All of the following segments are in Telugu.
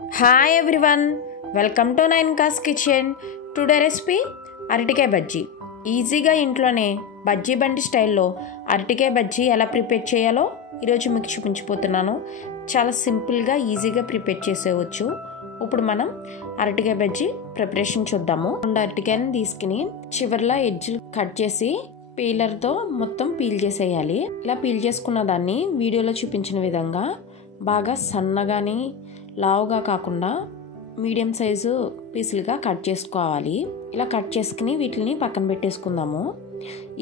హాయ్ ఎవ్రీవన్, వెల్కమ్ టు నైన్కాస్ కిచెన్. టుడే రెసిపీ అరటికాయ బజ్జీ. ఈజీగా ఇంట్లోనే బజ్జీ బండి స్టైల్లో అరటికాయ బజ్జీ ఎలా ప్రిపేర్ చేయాలో ఈరోజు మీకు చూపించిపోతున్నాను. చాలా సింపుల్గా ఈజీగా ప్రిపేర్ చేసేవచ్చు. ఇప్పుడు మనం అరటికాయ బజ్జీ ప్రిపరేషన్ చూద్దాము. 2 అరటికాయని తీసుకుని చివర్లో ఎడ్జ్ కట్ చేసి పీలర్తో మొత్తం పీల్ చేసేయాలి. ఇలా పీల్ చేసుకున్న దాన్ని వీడియోలో చూపించిన విధంగా బాగా సన్నగాని లావుగా కాకుండా మీడియం సైజు పీసులుగా కట్ చేసుకోవాలి. ఇలా కట్ చేసుకుని వీటిని పక్కన పెట్టేసుకుందాము.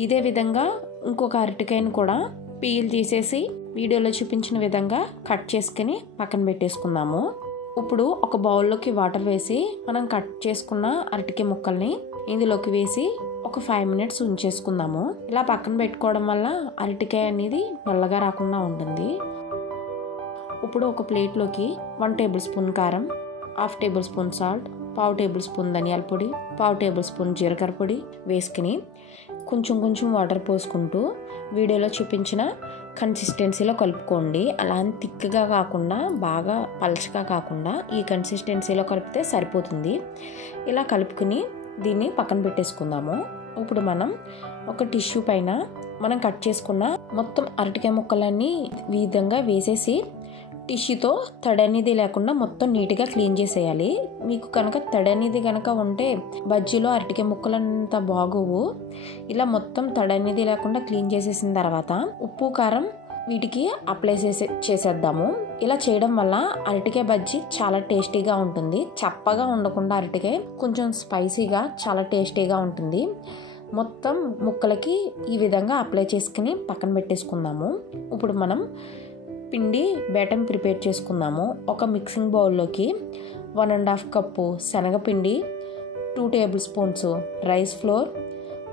ఇదే విధంగా ఇంకొక అరటికాయను కూడా పీల్ తీసేసి వీడియోలో చూపించిన విధంగా కట్ చేసుకుని పక్కన పెట్టేసుకుందాము. ఇప్పుడు ఒక బౌల్లోకి వాటర్ వేసి మనం కట్ చేసుకున్న అరటికాయ ముక్కల్ని ఇందులోకి వేసి ఒక 5 minutes ఉంచేసుకుందాము. ఇలా పక్కన పెట్టుకోవడం వల్ల అరటికాయ అనేది నల్లగా రాకుండా ఉంటుంది. ఇప్పుడు ఒక ప్లేట్లోకి 1 tablespoon కారం, 1/2 tablespoon సాల్ట్, 1/2 tablespoon ధనియాల పొడి, 1/2 tablespoon జీలకర్ర పొడి వేసుకుని కొంచెం వాటర్ పోసుకుంటూ వీడియోలో చూపించిన కన్సిస్టెన్సీలో కలుపుకోండి. అలా థిక్గా కాకుండా బాగా పలచగా కాకుండా ఈ కన్సిస్టెన్సీలో కలిపితే సరిపోతుంది. ఇలా కలుపుకుని దీన్ని పక్కన పెట్టేసుకుందాము. ఇప్పుడు మనం ఒక టిష్యూ పైన మనం కట్ చేసుకున్న మొత్తం అరటికాయ ముక్కలన్నీ ఈ విధంగా వేసేసి టిష్యూతో తడి అనేది లేకుండా మొత్తం నీట్గా క్లీన్ చేసేయాలి. మీకు కనుక తడి అనేది కనుక ఉంటే బజ్జీలో అరటికాయ ముక్కలంతా బాగోవు. ఇలా మొత్తం తడి అనేది లేకుండా క్లీన్ చేసేసిన తర్వాత ఉప్పు కారం వీటికి అప్లై చేసేద్దాము. ఇలా చేయడం వల్ల అరటికాయ బజ్జీ చాలా టేస్టీగా ఉంటుంది. చప్పగా ఉండకుండా అరటికాయ కొంచెం స్పైసీగా చాలా టేస్టీగా ఉంటుంది. మొత్తం ముక్కలకి ఈ విధంగా అప్లై చేసుకుని పక్కన పెట్టేసుకుందాము. ఇప్పుడు మనం పిండి బ్యాటర్ ప్రిపేర్ చేసుకుందాము. ఒక మిక్సింగ్ బౌల్లోకి 1.5 కప్పు శనగపిండి, 2 tablespoons rice flour,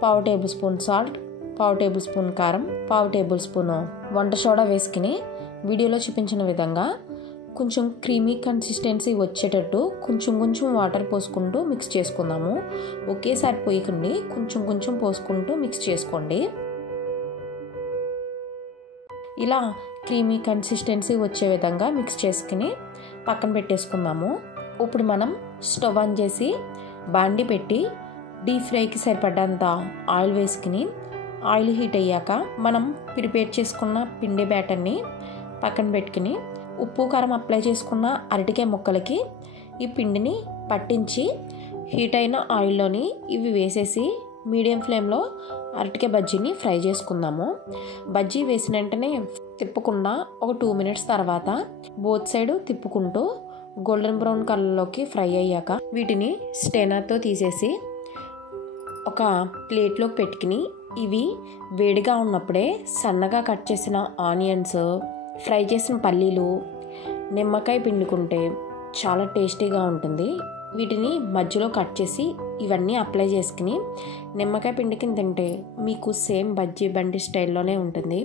1/2 tablespoon salt, 1/2 tablespoon కారం, 1/2 tablespoon వంట సోడా వేసుకుని వీడియోలో చూపించిన విధంగా కొంచెం క్రీమీ కన్సిస్టెన్సీ వచ్చేటట్టు కొంచెం వాటర్ పోసుకుంటూ మిక్స్ చేసుకుందాము. ఒకేసారి పోయకండి, కొంచెం పోసుకుంటూ మిక్స్ చేసుకోండి. ఇలా క్రీమీ కన్సిస్టెన్సీ వచ్చే విధంగా మిక్స్ చేసుకుని పక్కన పెట్టేసుకుందాము. ఇప్పుడు మనం స్టవ్ ఆన్ చేసి బాండి పెట్టి డీప్ ఫ్రైకి సరిపడ్డంత ఆయిల్ వేసుకుని ఆయిల్ హీట్ అయ్యాక మనం ప్రిపేర్ చేసుకున్న పిండి బ్యాటర్ని పక్కన పెట్టుకుని ఉప్పు కారం అప్లై చేసుకున్న అరటికాయ ముక్కలకి ఈ పిండిని పట్టించి హీట్ అయిన ఆయిల్లోని ఇవి వేసేసి మీడియం ఫ్లేమ్లో అరటికాయ బజ్జీని ఫ్రై చేసుకుందాము. బజ్జీ వేసిన వెంటనే తిప్పకుండా ఒక 2 minutes తర్వాత బోత్ సైడ్ తిప్పుకుంటూ గోల్డెన్ బ్రౌన్ కలర్లోకి ఫ్రై అయ్యాక వీటిని స్టెయినర్తో తీసేసి ఒక ప్లేట్లోకి పెట్టుకుని ఇవి వేడిగా ఉన్నప్పుడే సన్నగా కట్ చేసిన ఆనియన్స్, ఫ్రై చేసిన పల్లీలు, నిమ్మకాయ పిండుకుంటే చాలా టేస్టీగా ఉంటుంది. వీటిని మధ్యలో కట్ చేసి ఇవన్నీ అప్లై చేసుకుని నిమ్మకాయ పిండికిని తింటే మీకు సేమ్ బజ్జీ బండి స్టైల్లోనే ఉంటుంది.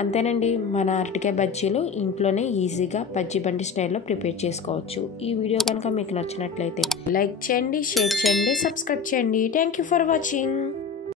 అంతేనండి, మన అరటికాయ బజ్జీలు ఇంట్లోనే ఈజీగా బజ్జీ బండి స్టైల్లో ప్రిపేర్ చేసుకోవచ్చు. ఈ వీడియో కనుక మీకు నచ్చినట్లయితే లైక్ చేయండి, షేర్ చేయండి, సబ్స్క్రైబ్ చేయండి. Thank you for watching.